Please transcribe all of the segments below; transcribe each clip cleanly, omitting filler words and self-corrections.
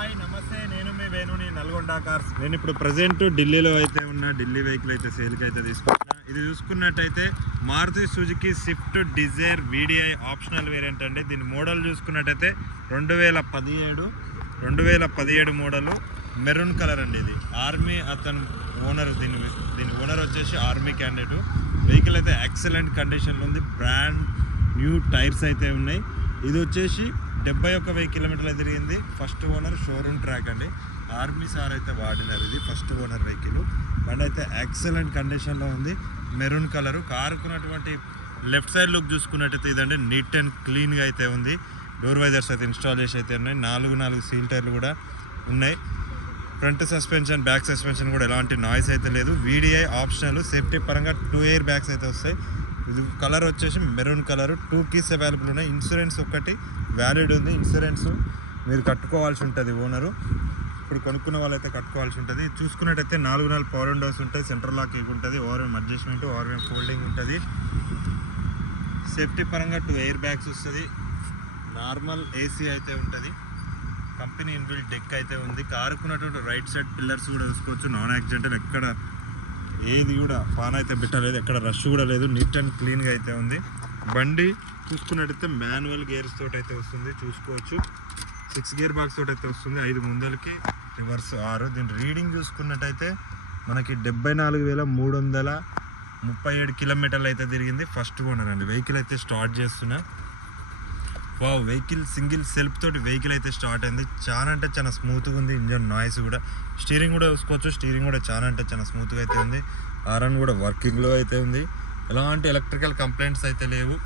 Hi నమస్తే, నేను మీ వేణుని Nalgonda cars. నేను ఇప్పుడు ప్రజెంట్ ఢిల్లీలో అయితే ఉన్నా. ఢిల్లీ వెహికల్ అయితే సేల్కి అయితే తీసుకుంటున్నా. ఇది చూసుకున్నట్టయితే Maruti Suzuki Swift Dzire VDI optional variant అండి. దీని మోడల్ చూసుకున్నట్టయితే 2017 మోడలు, మెరూన్ కలర్ అండి. ఇది ఆర్మీ అతను ఓనర్, దీని ఓనర్ వచ్చేసి ఆర్మీ క్యాండిడేట్. వెహికల్ అయితే ఎక్సలెంట్ కండిషన్లో ఉంది. బ్రాండ్ న్యూ టైర్స్ అయితే ఉన్నాయి. ఇది వచ్చేసి 71,000 కిలోమీటర్లు తిరిగింది. ఫస్ట్ ఓనర్ షోరూమ్ ట్రాక్ అండి. ఆర్మీ సార్ అయితే వాడినారు. ఇది ఫస్ట్ ఓనర్ వెహికల్. బండి అయితే ఎక్సలెంట్ కండిషన్లో ఉంది. Maroon colour. కారుకున్నటువంటి లెఫ్ట్ సైడ్ లుక్ చూసుకున్నట్టయితే ఇదండి నీట్ అండ్ క్లీన్గా అయితే ఉంది. డోర్ వైజర్స్ అయితే ఇన్స్టాల్ చేసి అయితే ఉన్నాయి. 4 సీల్ టైర్లు కూడా ఉన్నాయి. ఫ్రంట్ సస్పెన్షన్, బ్యాక్ సస్పెన్షన్ కూడా ఎలాంటి నాయిస్ అయితే లేదు. VDI optional. సేఫ్టీ పరంగా 2 ఎయిర్ బ్యాగ్స్ అయితే వస్తాయి. ఇది కలర్ వచ్చేసి మెరూన్ కలరు. 2 కీస్ అవైలబుల్ ఉన్నాయి. ఇన్సూరెన్స్ ఒకటి వ్యాలిడ్ ఉంది. ఇన్సూరెన్స్ మీరు కట్టుకోవాల్సి ఉంటుంది. ఓనరు ఇప్పుడు కొనుక్కున్న వాళ్ళైతే కట్టుకోవాల్సి ఉంటుంది. చూసుకున్నట్టయితే 4 పవర్ విండోస్ ఉంటాయి. సెంట్రల్ లాక్ ఉంటుంది. ఓఆర్ఎం అడ్జస్ట్మెంట్, ఓఆర్ఎం ఫోల్డింగ్ ఉంటుంది. సేఫ్టీ పరంగా 2 ఎయిర్ బ్యాగ్స్ వస్తుంది. నార్మల్ ఏసీ అయితే ఉంటుంది. కంపెనీ ఇన్బిల్ట్ డెక్ అయితే ఉంది. కారుకున్నటువంటి రైట్ సైడ్ పిల్లర్స్ కూడా చూసుకోవచ్చు. నాన్ యాక్సిడెంటల్, ఎక్కడ ఏది కూడా పాన్ అయితే పెట్టలేదు. ఎక్కడ రష్ కూడా లేదు. నీట్ అండ్ క్లీన్గా అయితే ఉంది. బండి చూసుకున్నట్టయితే మాన్యువల్ గేర్స్ తోటి అయితే వస్తుంది. చూసుకోవచ్చు. 6 గేర్ బాక్స్ తోటి అయితే వస్తుంది. 5 ముందలకి, రివర్స్ 6. దీని రీడింగ్ చూసుకున్నట్టయితే మనకి 74,337 కిలోమీటర్లు అయితే తిరిగింది. ఫస్ట్ ఓనర్ అండి. వెహికల్ అయితే స్టార్ట్ చేస్తున్నా. వావ్, వెహికల్ సింగిల్ సెల్ఫ్ తోటి వెహికల్ అయితే స్టార్ట్ అయింది. చాలా అంటే చాలా స్మూత్గా ఉంది. ఇంజన్ నాయిస్ కూడా, స్టీరింగ్ కూడా చూసుకోవచ్చు. స్టీరింగ్ కూడా చాలా అంటే చాలా స్మూత్గా అయితే ఉంది. హారన్ కూడా వర్కింగ్లో అయితే ఉంది. ఎలాంటి ఎలక్ట్రికల్ కంప్లైంట్స్ అయితే లేవు.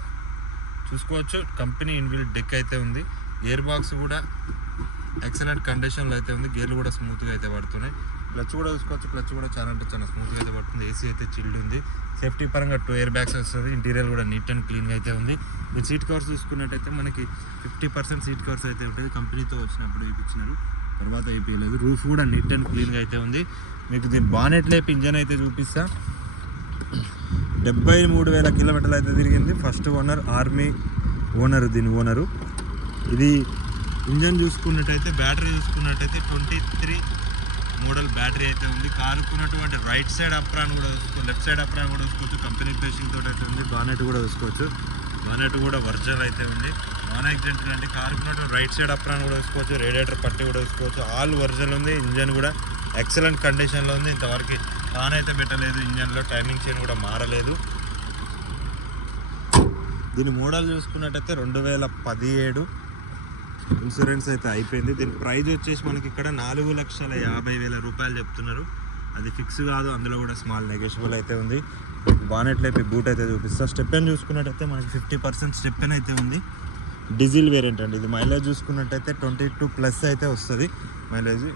చూసుకోవచ్చు. కంపెనీ ఇన్బిల్ట్ డెక్ అయితే ఉంది. గేర్ బాక్స్ కూడా ఎక్సలెంట్ కండిషన్లో అయితే ఉంది. గేర్లు కూడా స్మూత్గా అయితే పడుతున్నాయి. క్లచ్ కూడా చూసుకోవచ్చు. క్లచ్ కూడా చాలా అంటే చాలా స్మూత్గా అయితే పడుతుంది. ఏసీ అయితే చిల్డ్ ఉంది. సేఫ్టీ పరంగా 2 ఎయిర్ బ్యాగ్స్ వస్తుంది. ఇంటీరియర్ కూడా నీట్ అండ్ క్లీన్గా అయితే ఉంది. మీరు సీట్ కవర్స్ చూసుకున్నట్టయితే మనకి 50% సీట్ కవర్స్ అయితే ఉంటుంది. కంపెనీతో వచ్చినప్పుడు వేయించినారు, తర్వాత వేయలేదు. రూఫ్ కూడా నీట్ అండ్ క్లీన్గా అయితే ఉంది. మీకు దీని బానెట్ లేపి ఇంజన్ అయితే చూపిస్తా. 73,000 కిలోమీటర్లు అయితే తిరిగింది. ఫస్ట్ ఓనర్ ఆర్మీ ఓనరు, దీని ఓనరు. ఇది ఇంజన్ చూసుకున్నట్టయితే, బ్యాటరీ చూసుకున్నట్టయితే 23 మోడల్ బ్యాటరీ అయితే ఉంది. కారుకున్నటువంటి రైట్ సైడ్ అప్రాన్ కూడా చూసుకోవచ్చు, లెఫ్ట్ సైడ్ అప్రాన్ కూడా చూసుకోవచ్చు. కంపెనీ పేషింగ్ తోటి అయితే ఉంది. బానెట్ కూడా చూసుకోవచ్చు. బానెట్ కూడా వర్జల్ అయితే ఉంది. నాన్ యాక్సిడెంటల్ అంటే కారుకున్నటువంటి రైట్ సైడ్ అప్రాన్ కూడా చూసుకోవచ్చు. రేడియేటర్ పట్టి కూడా చూసుకోవచ్చు. ఆల్ వర్జల్ ఉంది. ఇంజన్ కూడా ఎక్సలెంట్ కండిషన్లో ఉంది. ఇంతవరకు పాన్ అయితే పెట్టలేదు. ఇంజన్లో టైమింగ్ చైన్ కూడా మారలేదు. దీని మోడల్ చూసుకున్నట్టయితే 2017. ఇన్సూరెన్స్ అయితే అయిపోయింది. దీని ప్రైజ్ వచ్చేసి మనకి ఇక్కడ 4,50,000 రూపాయలు చెప్తున్నారు. అది ఫిక్స్ కాదు. అందులో కూడా స్మాల్ నెగోషియబుల్ అయితే ఉంది. బానెట్ లేపి బూట్ అయితే చూపిస్తా. స్టెప్ ఎన్ చూసుకున్నట్టయితే మనకి 50% స్టెప్ ఎన్ అయితే ఉంది. డీజిల్ వేరియంట్ అండి. ఇది మైలేజ్ చూసుకున్నట్టయితే 22+ అయితే వస్తుంది మైలేజ్.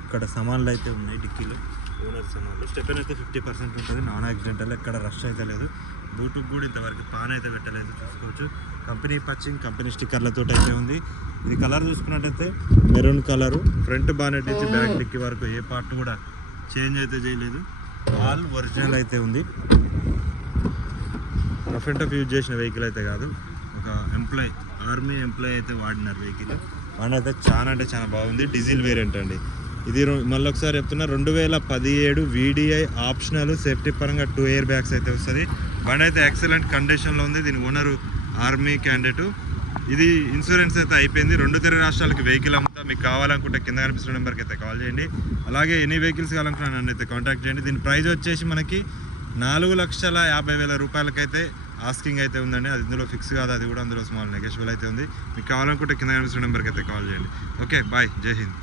ఇక్కడ సమాన్లు అయితే ఉన్నాయి డిక్కీలో, ఓనర్ సమాన్లు. స్టెప్ ఎన్ అయితే 50% ఉంటుంది. నాన్ యాక్సిడెంటల్, ఎక్కడ రష్ అయితే లేదు. బూటుకు కూడా ఇంతవరకు పాన్ అయితే పెట్టలేదు. చూసుకోవచ్చు. కంపెనీ పచ్చింగ్, కంపెనీ స్టిక్కర్లతో అయితే ఉంది. ఇది కలర్ చూసుకున్నట్టయితే మెరూన్ కలరు. ఫ్రంట్ బానెట్ నుంచి బ్యాక్ డిక్కీ వరకు ఏ పార్ట్ కూడా చేంజ్ అయితే చేయలేదు. ఆల్ ఒరిజినల్ అయితే ఉంది. రఫ్ అండ్ టఫ్ యూజ్ చేసిన వెహికల్ అయితే కాదు. ఒక ఎంప్లాయ్, ఆర్మీ ఎంప్లాయ్ అయితే వాడినారు వెహికల్. బండి అయితే చాలా అంటే చాలా బాగుంది. డీజిల్ వేరియంట్ అండి. ఇది మళ్ళీ ఒకసారి చెప్తున్నా, 2017 వీడిఐ ఆప్షనల్. సేఫ్టీ పరంగా 2 ఎయిర్ బ్యాగ్స్ అయితే వస్తుంది. బండి అయితే ఎక్సలెంట్ కండిషన్లో ఉంది. దీని ఓనరు ఆర్మీ క్యాండిడేట్. ఇది ఇన్సూరెన్స్ అయితే అయిపోయింది. 2 తెలుగు రాష్ట్రాలకి వెహికల్ అమ్ముతా. మీకు కావాలనుకుంటే కింద కనిపిస్తున్న నెంబర్కి అయితే కాల్ చేయండి. అలాగే ఎన్ని వెహికల్స్ కావాలనుకున్నా నన్ను అయితే కాంటాక్ట్ చేయండి. దీని ప్రైస్ వచ్చేసి మనకి 4,50,000 రూపాయలకైతే ఆస్కింగ్ అయితే ఉందండి. అది ఇందులో ఫిక్స్ కాదు. అది కూడా అందులో స్మాల్ నెగోషియబుల్ అయితే ఉంది. మీకు కావాలనుకుంటే కింద కనిపిస్తున్న నెంబర్కి అయితే కాల్ చేయండి. ఓకే, బాయ్, జై హింద్.